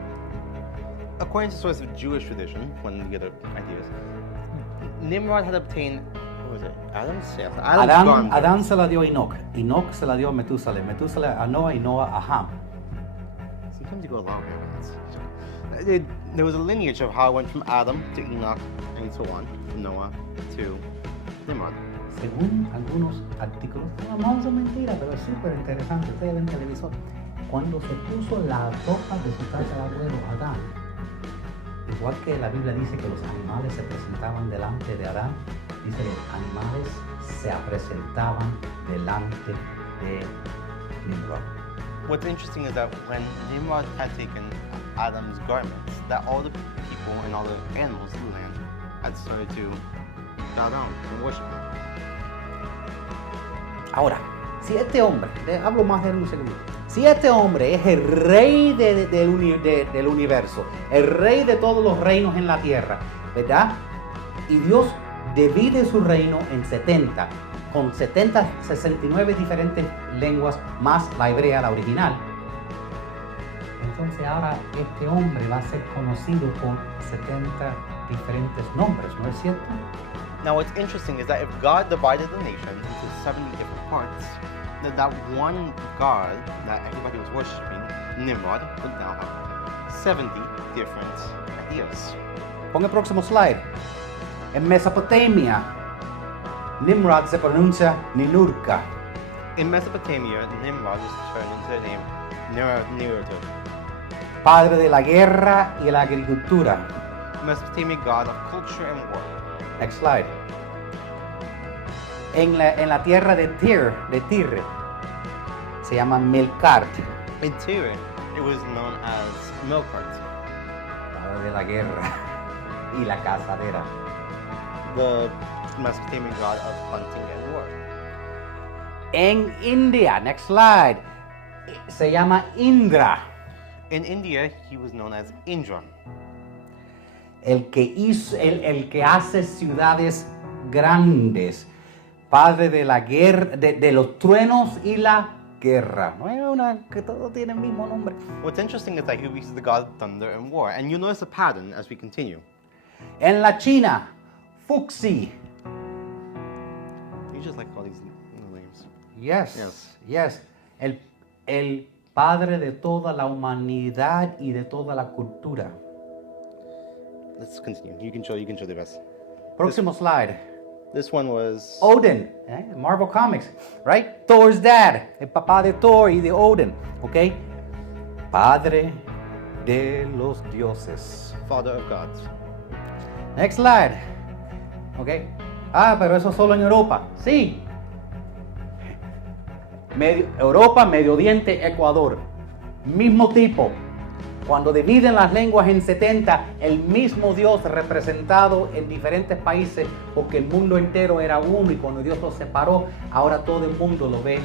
According to sources of Jewish tradition, one of the other ideas, Nimrod had obtained, what was it, Adán se la dio a Enoch, Enoch se la dio a Metúsala, Metúsala a Noah y Noah a Ham. Sometimes you go along here. There was a lineage of how it went from Adam to Enoch and so on, from Noah to Nimrod. Según algunos artículos, no son mentiras, pero es súper interesante. Ustedes ven televisor. Cuando se puso la ropa de su tatarabuelo Adán, igual que la Biblia dice que los animales se presentaban delante de Adán, dice que los animales se presentaban delante de Nimrod. What's interesting is that when Nimrod had taken Adam's garments, that all the people and all the animals in the land had started to bow down and worship him. Ahora, si este hombre, hablo más de un segundo, si este hombre es el rey del universo, el rey de todos los reinos en la tierra, ¿verdad? Y Dios divide su reino en 70, con 69 diferentes lenguas, más la hebrea, la original. Entonces ahora este hombre va a ser conocido por 70 diferentes nombres, ¿no es cierto? Now what's interesting is that if God divided the nations into 70 different parts, that one god that everybody was worshipping, Nimrod, would now have 70 different ideas. Pon el próximo slide. En Mesopotamia, Nimrod se pronuncia Ninurka. In Mesopotamia, Nimrod was turned into the name Niruta, Padre de la guerra y la agricultura. Mesopotamian god of culture and war. Next slide. En la tierra de Tir, se llama Melkart. In Tyre, it was known as Melkart, Padre de la guerra y la cazadera. the Mesopotamian god of hunting and war. En India, next slide, se llama Indra. In India, he was known as Indra, El que hace ciudades grandes, padre de la guerra, de los truenos y la guerra. No es una que todo tiene el mismo nombre. What's interesting is that he is the god of thunder and war, and you notice a pattern as we continue. En la China, Fuxi. You just like all these names. Yes. El padre de toda la humanidad y de toda la cultura. Let's continue. You can show the rest. Próximo slide. This one was Odin, Marvel Comics, right? Thor's dad, el papá de Thor y de Odin, ¿ok? Padre de los dioses. father of gods. Next slide, ¿ok? Pero eso solo en Europa. Sí. Europa, Medio Oriente, Ecuador. Mismo tipo. Cuando dividen las lenguas en 70, el mismo Dios representado en diferentes países, porque el mundo entero era uno y cuando Dios los separó, ahora todo el mundo lo ve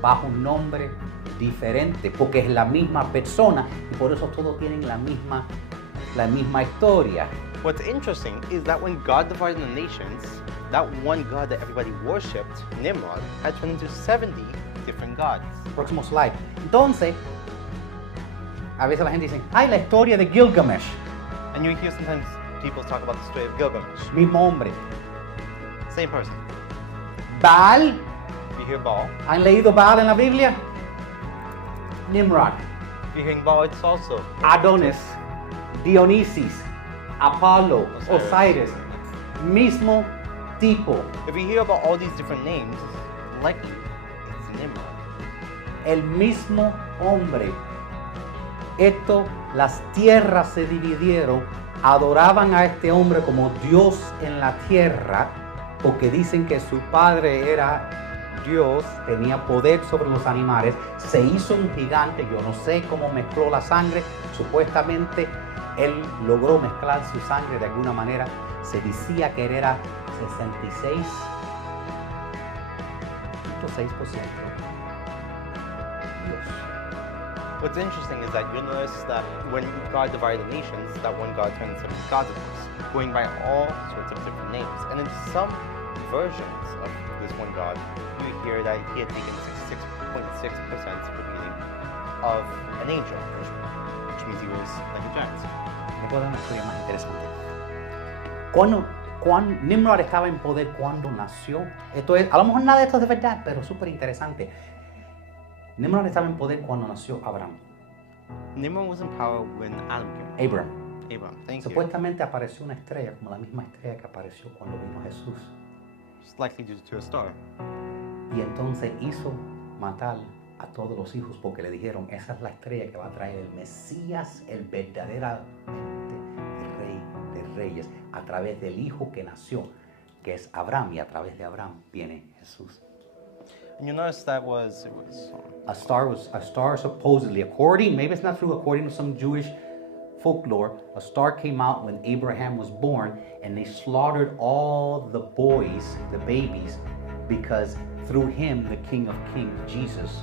bajo un nombre diferente, porque es la misma persona y por eso todos tienen la misma historia. What's interesting is that when God divided the nations, that one God that everybody worshipped, Nimrod, had turned into 70 different gods. Próximo slide. Entonces, a veces la gente dice, la historia de Gilgamesh, And you hear sometimes people talk about the story of Gilgamesh. mismo hombre. Same person. Baal, You hear Baal. ¿han leído Baal en la Biblia? Nimrod, You're hearing Baal, it's also Adonis, Dionisis, Apolo, Osiris, mismo tipo. If you hear about all these different names, likely it's Nimrod. El mismo hombre. Las tierras se dividieron, adoraban a este hombre como Dios en la tierra, porque dicen que su padre era Dios, tenía poder sobre los animales, se hizo un gigante, yo no sé cómo mezcló la sangre, supuestamente él logró mezclar su sangre de alguna manera, se decía que él era 66.6% Dios. What's interesting is that you'll notice that when God divided the nations, that one God turned into 70 gods, of course, going by all sorts of different names. And in some versions of this one God, you hear that he had taken 66.6% of the meaning of an angel, which means he was like a giant. Me puedo dar una historia más interesante. Nimrod estaba en poder cuando nació. Esto es, a lo mejor nada de esto es de verdad, pero súper interesante. Nimrod estaba en poder cuando nació Abraham. Nimrod was in power when Adam came. Abraham. Thank you. Supuestamente apareció una estrella, como la misma estrella que apareció cuando vino Jesús. It's likely due to a star. Y entonces hizo matar a todos los hijos porque le dijeron, esa es la estrella que va a traer el Mesías, el verdaderamente Rey de Reyes, a través del hijo que nació, que es Abraham, y a través de Abraham viene Jesús. And you notice that A star supposedly, maybe it's not true, according to some Jewish folklore, a star came out when Abraham was born and they slaughtered all the boys, the babies, because through him the King of Kings, Jesus,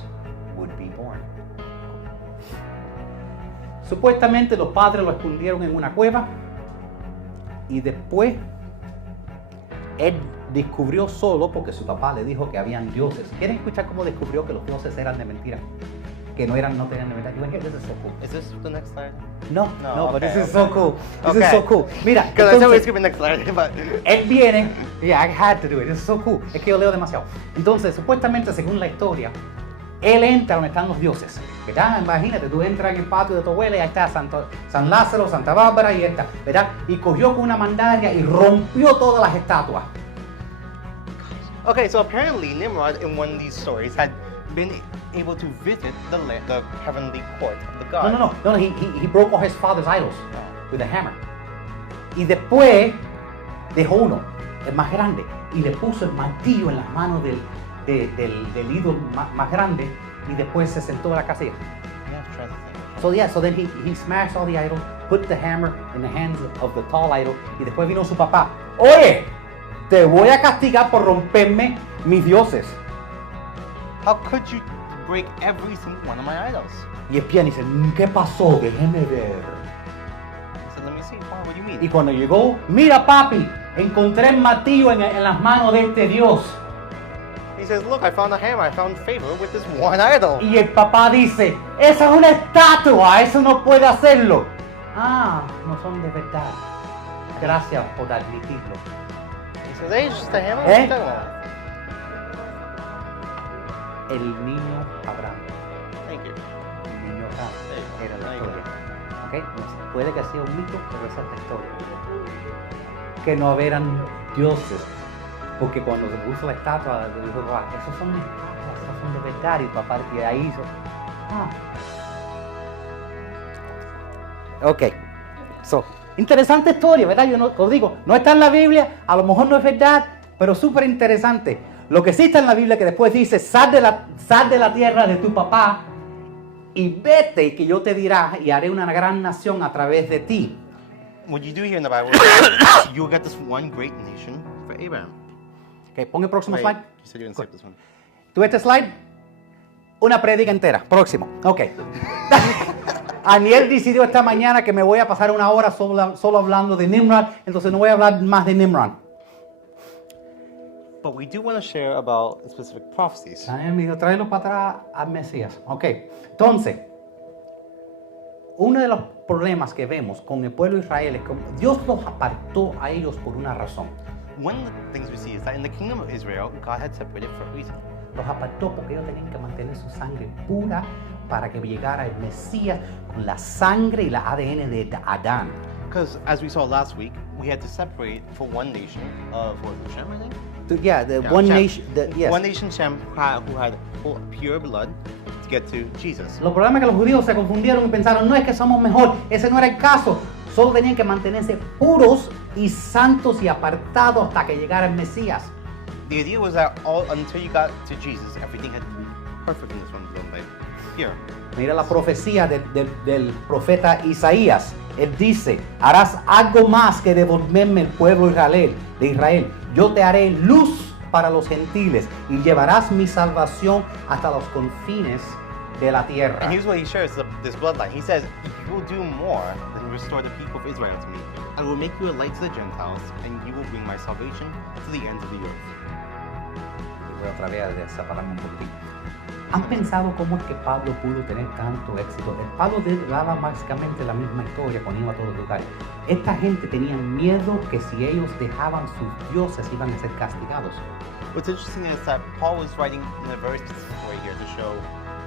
would be born. Supuestamente los padres lo escondieron en una cueva y después él descubrió solo porque su papá le dijo que habían dioses. ¿Quieren escuchar cómo descubrió que los dioses eran de mentira? que no tenían libertad. You want to hear? This is so cool. Is this the next slide? No, but okay, this is so okay. cool. This is Okay. so cool. Mira, Because I said we entonces, skip the next slide, but él viene, yeah, I had to do it. This is so cool. Es que yo leo demasiado. Entonces, supuestamente, según la historia, él entra donde están los dioses, ¿verdad? Imagínate, tú entras en el patio de tu abuela y ahí está San Lázaro, Santa Bárbara y está, ¿verdad? Y cogió con una mandaria y rompió todas las estatuas. okay. So apparently Nimrod in one of these stories had been able to visit the heavenly court of the gods. No, he broke all his father's idols with a hammer. Y después dejó uno, el más grande, y le puso el martillo en las manos del ídolo más grande, y después se sentó en la casa. Yeah, try the thing. So then he smashed all the idols, put the hammer in the hands of the tall idol, y después vino su papá. Oye, te voy a castigar por romperme mis dioses. How could you break every single one of my idols? Y el piano dice, ¿qué pasó? Déjeme ver. I said, let me see. What do you mean? Y cuando llegó, mira papi, encontré el martillo en las manos de este dios. He says, look, I found a hammer. I found favor with this one idol. Y el papá dice, esa es una estatua, eso no puede hacerlo. Ah, no son de verdad. Gracias por admitirlo. He says, hey, it's just a hammer. What Eh? are you talking about? El niño Abraham. Thank you. El niño Abraham era la Ahí va. historia. ¿Ok? No sé, puede que sea un mito, pero esa es la historia. Que no eran dioses. Porque cuando se puso la estatua, dijo, esos son estatuas, esos son de verdad. Y papá de ahí hizo. Ok. So, interesante historia, ¿verdad? Yo no, os digo, no está en la Biblia, a lo mejor no es verdad, pero súper interesante. Lo que sí está en la Biblia que después dice, sal de la tierra de tu papá y vete, y que yo te dirá y haré una gran nación a través de ti. What you do here in the Bible, you'll get this one great nation for Abraham. Ok, pon el próximo Wait, slide. you said you didn't skip this one. ¿Tú este slide? Una prédica entera. Próximo. Ok. Aniel decidió esta mañana que me voy a pasar una hora solo hablando de Nimrod, entonces no voy a hablar más de Nimrod. But we do want to share about specific prophecies. Aniel me dijo, tráelo para atrás al Mesías. Ok. Entonces, uno de los problemas que vemos con el pueblo de Israel es que Dios los apartó a ellos por una razón. One of the things we see is that in the kingdom of Israel, God had separated for a reason. Los apartó porque ellos tenían que mantener su sangre pura para que llegara el Mesías con la sangre y la ADN de Adán. Because as we saw last week, we had to separate for one nation of what was it, Shem, I think? Yeah, the Yeah, one Shem. nation. Yes. One nation, Shem, who had pure blood to get to Jesus. Los problemas es que los judíos se confundieron y pensaron, no es que somos mejor, ese no era el caso. Solo tenían que mantenerse puros y santos y apartados hasta que llegara el Mesías. The idea was that until you got to Jesus, everything had to be perfect in this one life. Here, Mira la profecía del profeta Isaías. Él dice, harás algo más que devolverme el pueblo de Israel. Yo te haré luz para los gentiles y llevarás mi salvación hasta los confines de la tierra. and here's what he shares this bloodline. He says, "You will do more than restore the people of Israel to me. I will make you a light to the Gentiles, and you will bring my salvation to the ends of the earth." Y voy otra vez a separarme un poquitito. ¿Han pensado cómo es que Pablo pudo tener tanto éxito? El Pablo daba básicamente la misma historia cuando iba a todos los lugares. Esta gente tenía miedo que si ellos dejaban sus dioses iban a ser castigados. What's interesting is that Paul was writing in a very specific way here to show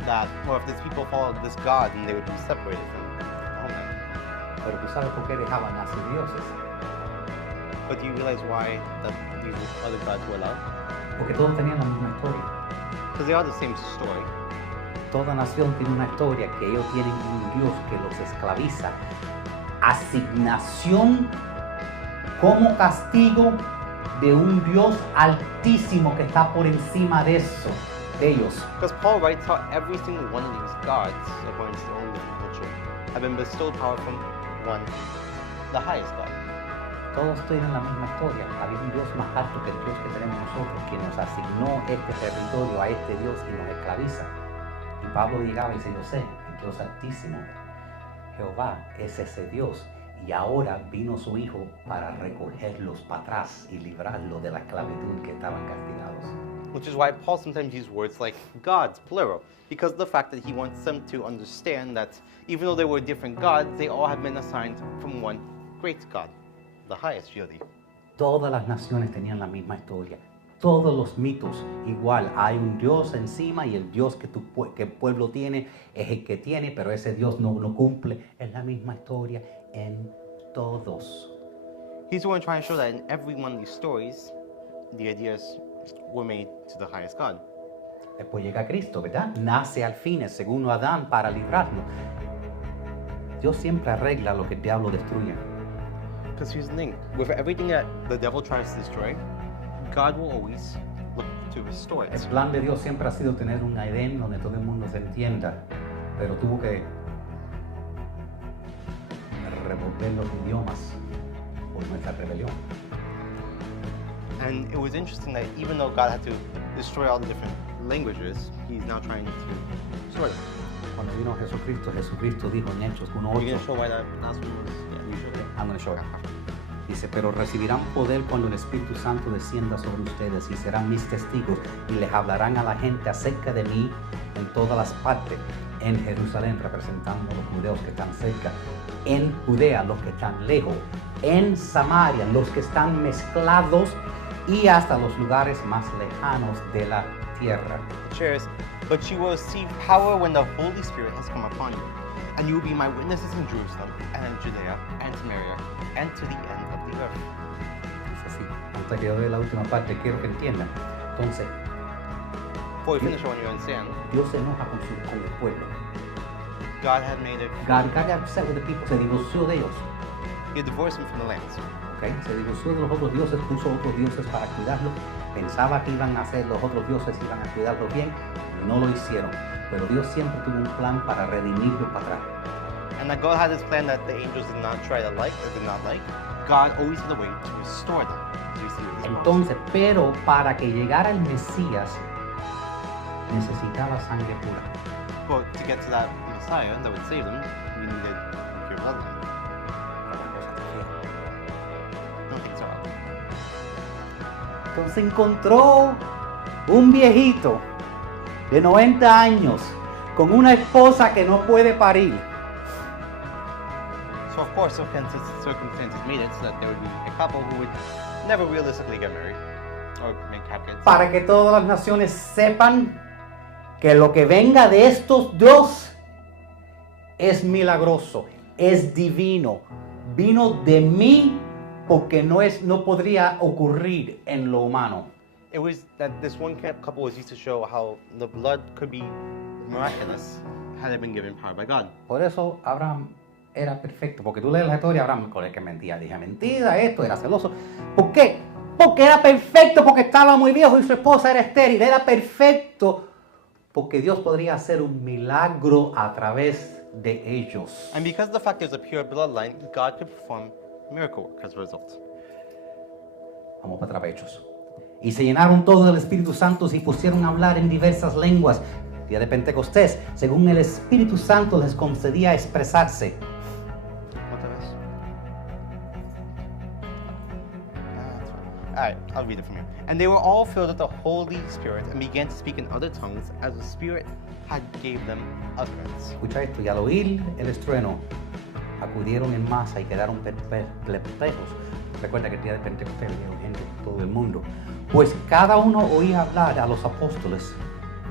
that, well, if these people followed this God, then they would be separated from the homeland. Pero tú sabes por qué dejaban a sus dioses. But do you realize why that these other gods were allowed? Porque todos tenían la misma historia. Because they are the same story. Toda nación tiene una historia que ellos tienen un Dios que los esclaviza. Asignación como castigo de un Dios altísimo que está por encima de eso, de ellos. Because Paul writes how every single one of these gods, according to their own different culture, have been bestowed power from one, the highest God. Todos tienen la misma historia. Había un Dios más alto que el Dios que tenemos nosotros, quien nos asignó este territorio a este Dios y nos esclaviza. Y Pablo llegaba y dice, yo sé, el Dios altísimo, Jehová, es ese Dios. Y ahora vino su Hijo para recogerlos para atrás y librarlos de la esclavitud que estaban castigados. Which is why Paul sometimes uses words like gods, plural, because of the fact that he wants them to understand that even though there were different gods, they all have been assigned from one great God, the highest, really. Todas las naciones tenían la misma historia. Todos los mitos igual. Hay un Dios encima y el Dios que el pueblo tiene es el que tiene, pero ese Dios no cumple. Es la misma historia en todos. He's the one trying to show that in every one of these stories, the ideas were made to the highest God. Después llega Cristo, ¿verdad? Nace al fin el segundo Adán para librarnos. Dios siempre arregla lo que el diablo destruye. Because here's the thing, with everything that the devil tries to destroy, God will always look to restore it. El plan de Dios siempre ha sido tener un Edén donde todo el mundo se entienda, pero tuvo que revolver los idiomas por nuestra rebelión. And it was interesting that even though God had to destroy all the different languages, he's now trying to restore them. Cuando vino Jesucristo dijo en Hechos 1:8, Are you going to show why that last one was? Yeah, you should. I'm going to show it. Dice, pero recibirán poder cuando el Espíritu Santo descienda sobre ustedes y serán mis testigos y les hablarán a la gente acerca de mí en todas las partes, en Jerusalén, representando a los judeos que están cerca, en Judea, los que están lejos, en Samaria, los que están mezclados y hasta los lugares más lejanos de la tierra. Shares, but you will receive power when the Holy Spirit has come upon you, and you will be my witnesses in Jerusalem and in Judea and Samaria and to the end of the earth. Es así. Antes que yo dé la última parte, quiero que entiendan. Entonces, Before we finish, I want you to understand, Dios se enoja con el pueblo. God had made it. God got upset with the people. Se divorció de ellos. He divorced him from the lands. Okay? Se divorció de los otros dioses, puso otros dioses para cuidarlo. Pensaba que iban a hacer los otros dioses, iban a cuidarlo bien. No lo hicieron. Pero Dios siempre tuvo un plan para redimirlos para atrás. And that God had this plan that the angels did not try to like or did not like. God always had a way to restore them. So we see with this Entonces, pero para que llegara el Mesías, necesitaba sangre pura. But to get to that Messiah that would save them, we needed pure bloodline. No things are out. Entonces encontró un viejito de 90 años con una esposa que no puede parir. So of course, circumstances made it so that there would be a couple who would never realistically get married or have kids. Para que todas las naciones sepan que lo que venga de estos dos es milagroso, es divino, vino de mí porque no podría ocurrir en lo humano. It was that this one couple was used to show how the blood could be miraculous had it been given power by God. Por eso Abraham era perfecto, porque tú lees la historia, Abraham con el que mentía, dije mentira, esto era celoso. ¿Por qué? Porque era perfecto, porque estaba muy viejo y su esposa era estéril. Era perfecto porque Dios podría hacer un milagro a través de ellos. And because of the fact there's a pure bloodline, God could perform miracle work as a result. Vamos para atrás, Hechos. Y se llenaron todos del Espíritu Santo y pusieron a hablar en diversas lenguas. Día de Pentecostés, según el Espíritu Santo les concedía expresarse. Alright, I'll read it from here. And they were all filled with the Holy Spirit and began to speak in other tongues as the Spirit had gave them utterance. Escucha esto, y al oír el estruendo, acudieron en masa y quedaron perplejos. Recuerda que el día de Pentecostés vinieron gente de todo el mundo. Pues cada uno oía hablar a los apóstoles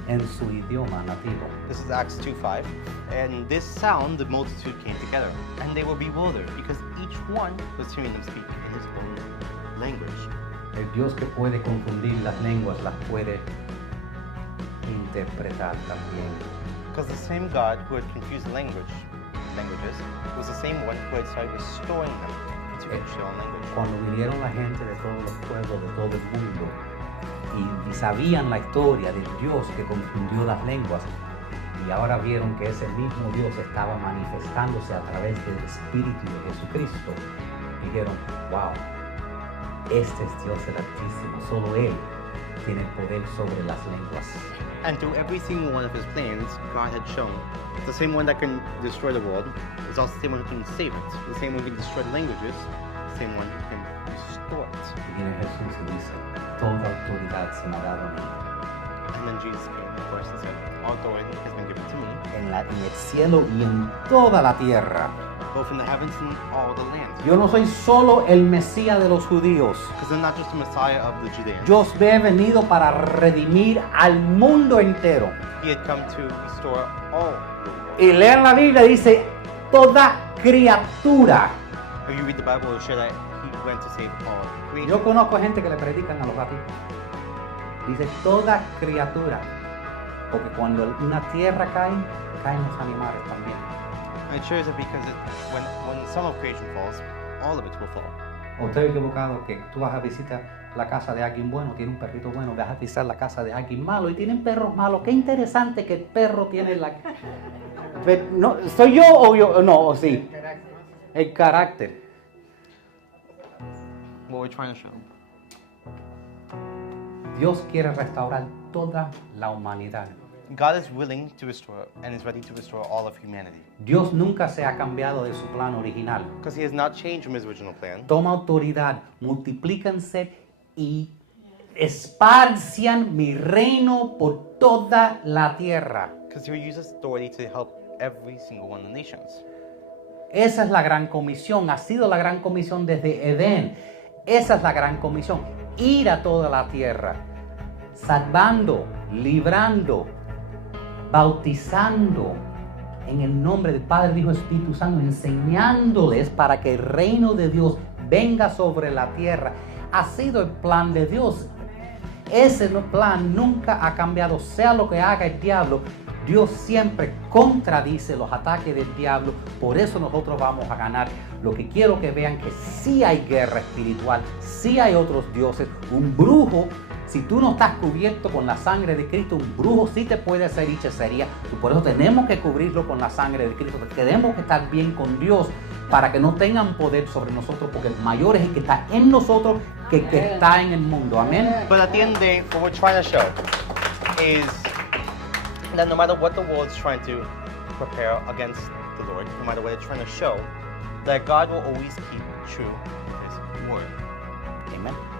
en su idioma nativo. This is Acts 2:5. And this sound, the multitude came together, and they were bewildered because each one was hearing them speak in his own language. El Dios que puede confundir las lenguas las puede interpretar también. Because the same God who had confused languages was the same one who had started restoring them into their own language. Cuando vinieron la gente de todos los pueblos, de todo el mundo, y sabían la historia del Dios que confundió las lenguas, y ahora vieron que ese mismo Dios estaba manifestándose a través del Espíritu de Jesucristo, dijeron, wow, este es Dios el Altísimo, solo Él tiene el poder sobre las lenguas. And through every single one of his plans, God had shown the same one that can destroy the world is also the same one who can save it. The same one who can destroy the languages, the same one who can restore it. Y viene Jesús y dice, toda autoridad se me ha dado a mí. And then Jesus came, of course, and said, all authority has been given to me, En el cielo y en toda la tierra. both in the heavens and all the land. Yo no soy solo el Mesías de los judíos. Because I'm not just the Messiah of the Judeans. Yo he venido para redimir al mundo entero. He had come to restore all the world. Y leer la Biblia dice, toda criatura. If you read the Bible, it will show that he went to save all creation. Yo conozco gente que le predican a los gatitos. Dice, toda criatura. Porque cuando una tierra cae, caen los animales también. And it shows that because when some of creation falls, all of it will fall. O estoy equivocado que tú vas a visitar la casa de alguien bueno, tiene un perrito bueno, vas a visitar la casa de alguien malo y tienen perros malos. Qué interesante que el perro tiene la... Pero, no, ¿soy yo o yo? No, o sí. El carácter. What we're trying to show. Dios quiere restaurar toda la humanidad. God is willing to restore and is ready to restore all of humanity. Dios nunca se ha cambiado de su plan original. Because he has not changed from his original plan. Toma autoridad, multiplíquense y esparcian mi reino por toda la tierra. Because he will use his authority to help every single one of the nations. Esa es la gran comisión, ha sido la gran comisión desde Edén. Esa es la gran comisión, ir a toda la tierra, salvando, librando, bautizando en el nombre del Padre, Hijo y Espíritu Santo, enseñándoles para que el reino de Dios venga sobre la tierra. Ha sido el plan de Dios. Ese plan nunca ha cambiado, sea lo que haga el diablo. Dios siempre contradice los ataques del diablo, por eso nosotros vamos a ganar. Lo que quiero que vean que sí hay guerra espiritual, sí hay otros dioses. Un brujo, si tú no estás cubierto con la sangre de Cristo, un brujo sí te puede hacer hechicería. Y por eso tenemos que cubrirlo con la sangre de Cristo. Tenemos que estar bien con Dios para que no tengan poder sobre nosotros, porque el mayor es el que está en nosotros que el que está en el mundo. Amén. But at the end of the day, what we're trying to show is that no matter what the world is trying to prepare against the Lord, no matter what it's trying to show, that God will always keep true to his word. Amen.